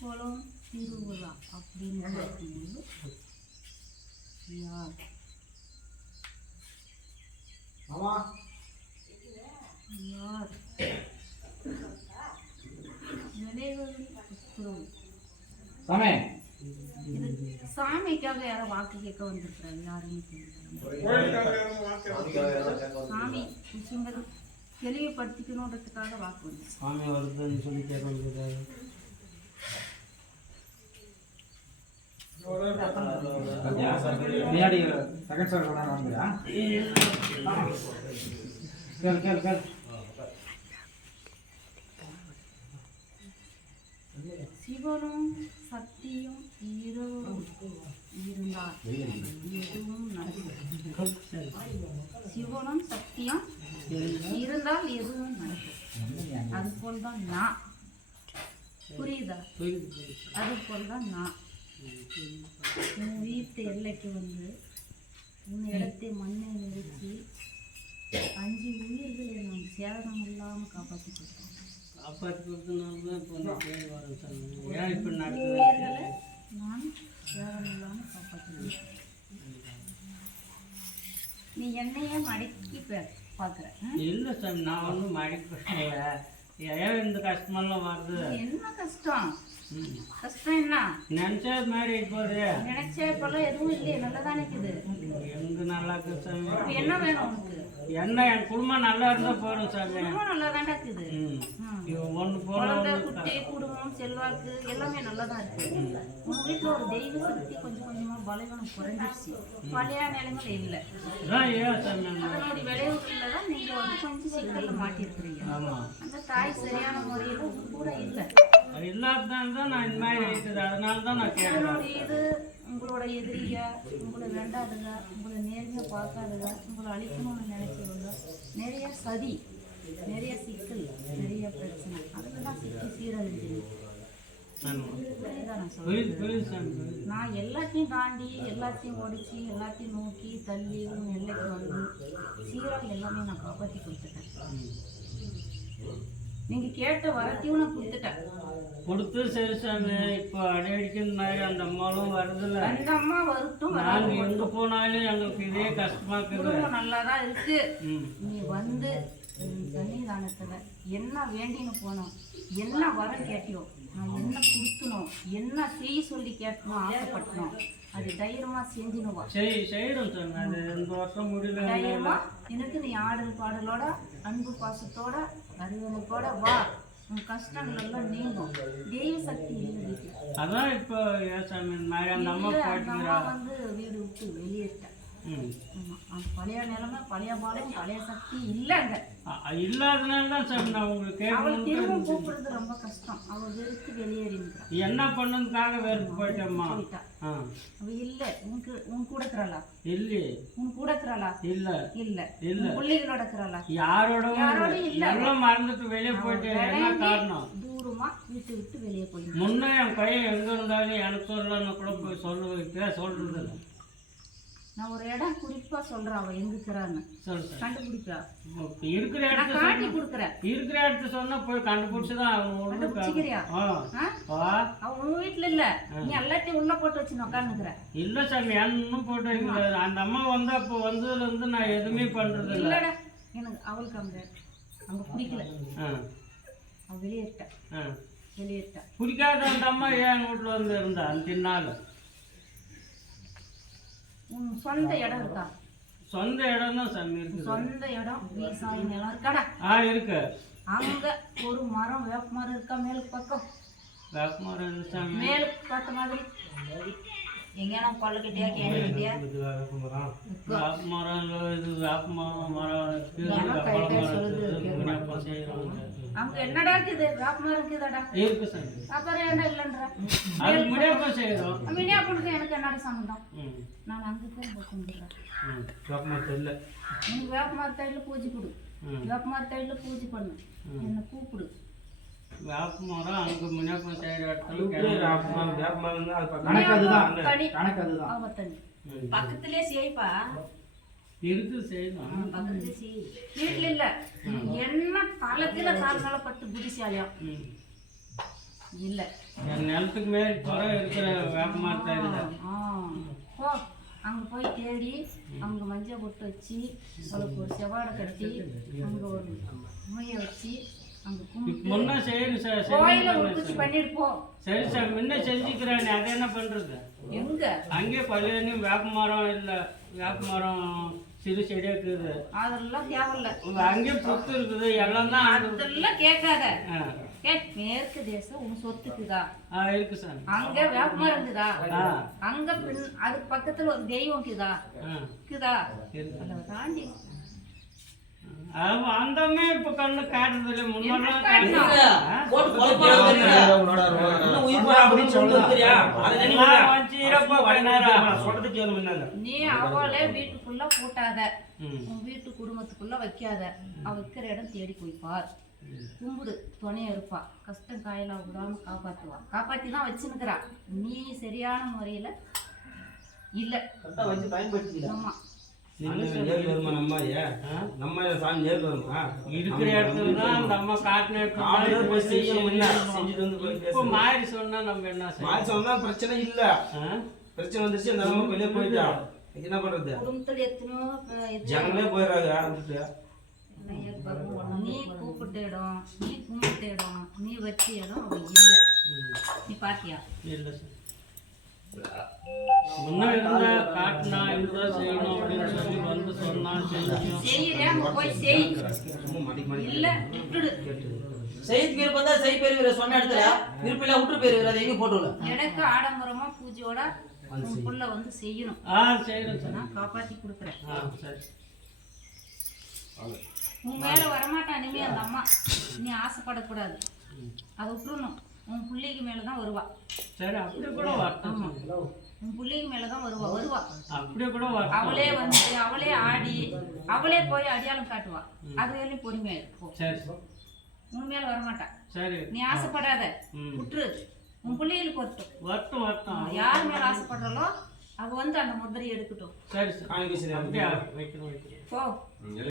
குளம் திருவிழா அப்படின்னு பார்க்கும்போது யார் யார் நினைவுகளில் புத்துணர்வு. இது சாமிக்காக யாரோ வாக்கு கேட்க வந்திருக்கிறாங்க. யாருன்னு சாமி விஷயங்கள் தெளிவுபடுத்திக்கணுன்றதுக்காக வாக்கு வந்து சாமி வருதுன்னு சொல்லி கேட்க வந்திருக்காரு. பின்னாடி செகண்ட் சார் வாங்குறா. கேள் சிவனும் சக்தியும் இருந்தால் எதுவும் நடக்கும். சிவனும் சக்தியும் இருந்தால் எதுவும் நடக்கும். அது போல்தான் நான். புரியுதா? அது போல்தான் நான். உன் வீட்டு எல்லைக்கு வந்து உன் இடத்தை மண்ணை நிறுத்தி 5 உயிர்களை நான் சேதனம் இல்லாமல் காப்பாற்றி கொடுத்தேன். காப்பாற்றி கொடுத்தனால தான் இப்போ நான் சேதனம் இல்லாமல் காப்பாற்றி. நீ என்னையே மடக்கி பார்க்குற. இல்லை சாமி, நான் ஒன்றும் மடக்கல. ஏன் இந்த கஷ்டமெல்லாம் வருது? என்ன கஷ்டம்? கஷ்டம் என்ன? நினைச்ச மாதிரி போகுது. நினைச்ச இப்பெல்லாம் எதுவும் இல்லையே, நல்லா தானே இருக்குது. எங்க நல்லா இருக்கு சாமி. என்ன வேணும் உனக்கு? என்ன, என் குடும்பம் நல்லா இருந்தா போறோம் சாமி. குடும்பம் நல்லா தானே இருக்குது. ஒன்று குழந்தை குட்டி குடும்பம் செல்வாக்கு எல்லாமே நல்லா தான் இருக்கு. உங்க வீட்டில் ஒரு தெய்வ சக்தி கொஞ்சம் கொஞ்சமா பலவீனம் குறைஞ்சிருச்சு. பழைய நிலைமையில இல்லை. அதனுடைய விளைவுகளில் தான் நீங்க வந்து கொஞ்சம் சிக்கல்ல மாட்டிருக்கிறீங்க. அந்த தாய் சரியான முறையில் கூட இல்லை. இல்லாததால தான் நான் இந்த மாதிரி இருக்குது. அதனால தான் நான் கேட்குறேன். இது உங்களோட எதிரிக, உங்களை வேண்டாதுங்க, உங்களை நேர்மையாக பார்க்காதுங்க, உங்களை அழிக்கணும்னு நினைக்கிறவங்க, நிறைய சதி, நிறைய சிக்கல், நிறைய பிரச்சனை, அதெல்லாம் சிக்கி சீரழிஞ்சுங்க. நான் சொல்றேன். நான் எல்லாத்தையும் தாண்டி எல்லாத்தையும் உடைச்சி எல்லாத்தையும் நோக்கி தள்ளி உன் எல்லைக்கு வந்து சீராக எல்லாமே நான் காப்பாற்றி கொடுத்துட்டேன். நீங்க கேட்ட வரத்தையும் நான் கொடுத்துட்டேன். கொடுத்து சரி சாமி. இப்போ அடிக்கடி மாதிரி அந்த அம்மாவும் வருதுல்ல. அந்த அம்மா வரட்டும். நாங்கள் எங்கே போனாலும் எங்களுக்கு இதே கஷ்டமா இருக்குது. நல்லா தான் இருக்கு. நீ வந்து சன்னிதானத்துல என்ன வேண்டின்னு போனோம், என்ன வரம் கேட்டியோ, நான் என்ன கொடுக்கணும், என்ன செய்ய சொல்லி கேட்கணும் ஆசைப்பட்டணும், அது தைரியமா செஞ்சுனுவா. செய்யணும் சாமி. அது 2 வருஷம் முடியல. தைரியமா எனக்கு நீ ஆடல் பாடலோட அன்பு பாசத்தோட அறிவனுக்கோட வா. உன் கஷ்டங்கள் எல்லாம் நீங்கும். தெய்வ சக்தி இல்லை. அதான் இப்போ சாமி அந்த அம்மா வந்து வீடு விட்டு வெளியேறிட்டேன். பழைய நிலைமை, பழைய பாலம், பழைய சக்தி இல்லைங்க. இல்லாதனால தான் சார் நான் உங்களுக்கு அவள் திரும்ப கூப்பிடுறது ரொம்ப கஷ்டம். அவள் வெறுத்து வெளியேறின்றான். என்ன பண்ணதுக்காக வெறுத்து போயிட்டம்மா. அவ இல்ல உன் கூட இருக்கிறாளா? இல்லையே. உன் கூட இருக்கிறாளா? இல்ல இல்ல இல்ல. பிள்ளைகளோட இருக்கிறாளா? யாரோட இல்ல. எல்லாம் மறந்துட்டு வெளியே போயிட்டு என்ன காரணம்? தூரமா வீட்டு விட்டு வெளியே போய் முன்ன என் பையன் எங்க இருந்தாலும் எனக்கு சொல்லலன்னு கூட போய் சொல்றது இல்லை. நான் ஒரு இடம் குறிப்பா சொல்றேன். அவ எங்க இருக்கிறான்னு கண்டுபிடிப்பா. இருக்கிற இடத்த காட்டி கொடுக்குறேன். இருக்கிற இடத்த சொன்னா போய் கண்டுபிடிச்சுதான் கண்டுபிடிச்சிக்கிறியா? அவ உன் வீட்டுல இல்ல. நீ எல்லாத்தையும் உள்ள போட்டு வச்சு உட்காந்துக்கிற. இல்ல சாமி, இன்னும் போட்டு வைக்கல. அந்த அம்மா வந்து அப்போ வந்ததுல இருந்து நான் எதுவுமே பண்றது இல்லடா. எனக்கு அவளுக்கு அங்க பிடிக்கல. அவ வெளியேறிட்டா. பிடிக்காத அந்த அம்மா ஏன் வீட்டுல வந்து இருந்தா அந்த நாள். உன் சொந்த இடம் இருக்கா? சொந்த இடம் தான் சாமி இருக்கு. சொந்த இடம் விவசாய நிலம் இருக்காடா? இருக்கு. அங்க ஒரு மரம், வேப்ப மரம் இருக்கா? மேலுக்கு பக்கம் வேப்ப மரம் சாமி. மேலுக்கு பார்த்த மாதிரி எங்கேனா கொள்ளக்கிட்டியா கேட்டுக்கிட்டியா? வேப்ப மரம் இல்லை. இது வேப்ப மரம் அங்க என்னடா இருக்குது? வேப்ப மரம் இருக்குதாடா? இருக்கு சாமி. அப்புறம் என்ன இல்லைன்ற? அது முடியாப்பா செய்யறோம். மினியாப்புக்கு எனக்கு என்னடா சம்பந்தம்? நான் அங்கே போய் போட்டுக்கிறேன். வேப்ப மரத்தில் இல்லை. எனக்கு வேப்ப மரத்தடியில் பூஜை கொடு. வேப்ப மரத்தடியில் பூஜை பண்ணு. என்னை கூப்பிடு. வேப்ப மரம் அங்கே முன்னாடி செய்கிற இடத்துல பக்கத்துலேயே செய்ப்பா. இருக்கு செய்யணும். பக்கத்துலேயே செய். வீட்டில் இல்லை. என்ன காலத்தில் காலப்பட்டு புத்திசாலியா இல்ல என் நிலத்துக்கு மேல் குறை இருக்கிற வேப்பமரத்தை இல்லை. போ அங்க போய் தேடி அங்க மஞ்சள் பொட்டு வச்சு அவளுக்கு ஒரு செவாடை கட்டி அங்க ஒரு முறைய வச்சு அங்க கும்பிட்டு முன்ன செய்யணும் சார், கோயில உற்பத்தி பண்ணிட்டு போ. சரி சார், முன்ன செஞ்சுக்கிறேன். அதை என்ன பண்றது? எங்க அங்கே பள்ளியும் வேப்ப மரம் இல்லை, வேப்ப மரம் சிறு செடியா இருக்குது, அதெல்லாம் தேவையில்ல. அங்கே புத்து இருக்குது, எல்லாம் தான். அதெல்லாம் கேட்காத. மேற்கு தேசம் உன் சொத்துக்குதா? இருக்கு சார். அங்க வேப்பமரம் இருக்குதா? அங்க அதுக்கு பக்கத்துல ஒரு தெய்வம் இருக்குதா? அதை தாண்டி அந்தமே இப்ப கண்ணு காட்டுறது முன்னாடி நீ அவளே வீட்டுக்குள்ள கூட்டாத, உன் வீட்டு குடும்பத்துக்குள்ள வைக்காத. அவ வைக்கிற இடம் தேடி போய் பார், கும்பிடு, துணையா இருப்பா, கஷ்டம் காயெல்லாம் விடாம காப்பாத்துவா. காப்பாத்தி தான் வச்சுன்னுக்கிறா. நீ சரியான முறையில இல்ல. ஆமா இருக்கிற இடத்துல தான் அந்த அம்மா காட்டின மாறி சொன்னா நம்ம என்ன சொன்னா பிரச்சனை இல்ல. பிரச்சனை வந்துச்சு, அந்த அம்மா வெளியே போயிட்டா, என்ன பண்றது? குடும்பத்துல எத்தனையோ ஜனங்களே போயிடுறாங்க. நீ கூப்பிட்ட இடம், நீ கும்பிட்ட இடம், நீ வச்ச இடம் அவ இல்ல. நீ பாத்தியா? இல்ல சார். முன்ன இருந்தா காட்டினா இதுதான் செய்யணும் அப்படின்னு சொல்லி வந்து சொன்னா செய்யறேன், போய் செய். இல்ல விட்டுடு. செய்யறதுக்கு விருப்பம் தான் செய் பெரியவரை சொன்ன இடத்துல, விருப்பம் இல்ல விட்டு பெரியவர் அதை எங்க போட்டுல. எனக்கு ஆடம்பரமா பூஜையோட உன் புள்ள வந்து செய்யணும். செய்யணும் சார், நான் காப்பாத்தி கொடுக்குறேன். சரி. உன் மேல வரமாட்டான் இனிமே அந்த அம்மா. நீ ஆசைப்படக்கூடாது, அதை விட்டுறணும். உன் பிள்ளைக்கு மேலதான் வருவா. சரி, அப்படியே கூட வரட்டும். உன் பிள்ளைக்கு மேலதான் வருவா. அப்படியே கூட வரட்டும். அவளே வந்து அவளே ஆடி அவளே போய் அடையாளம் காட்டுவா. அது வரையும் பொறுமையா இருக்கும். சரி, உன் மேல வரமாட்டா. சரி, நீ ஆசைப்படாத, விட்டுரு. உன் பிள்ளைகளுக்கு வரட்டும். வரட்டும். யார் மேல ஆசைப்படுறாளோ அவ வந்து அந்த முதிரையை எடுக்கட்டும். சரி சார், அப்படியே வைக்கணும். போ.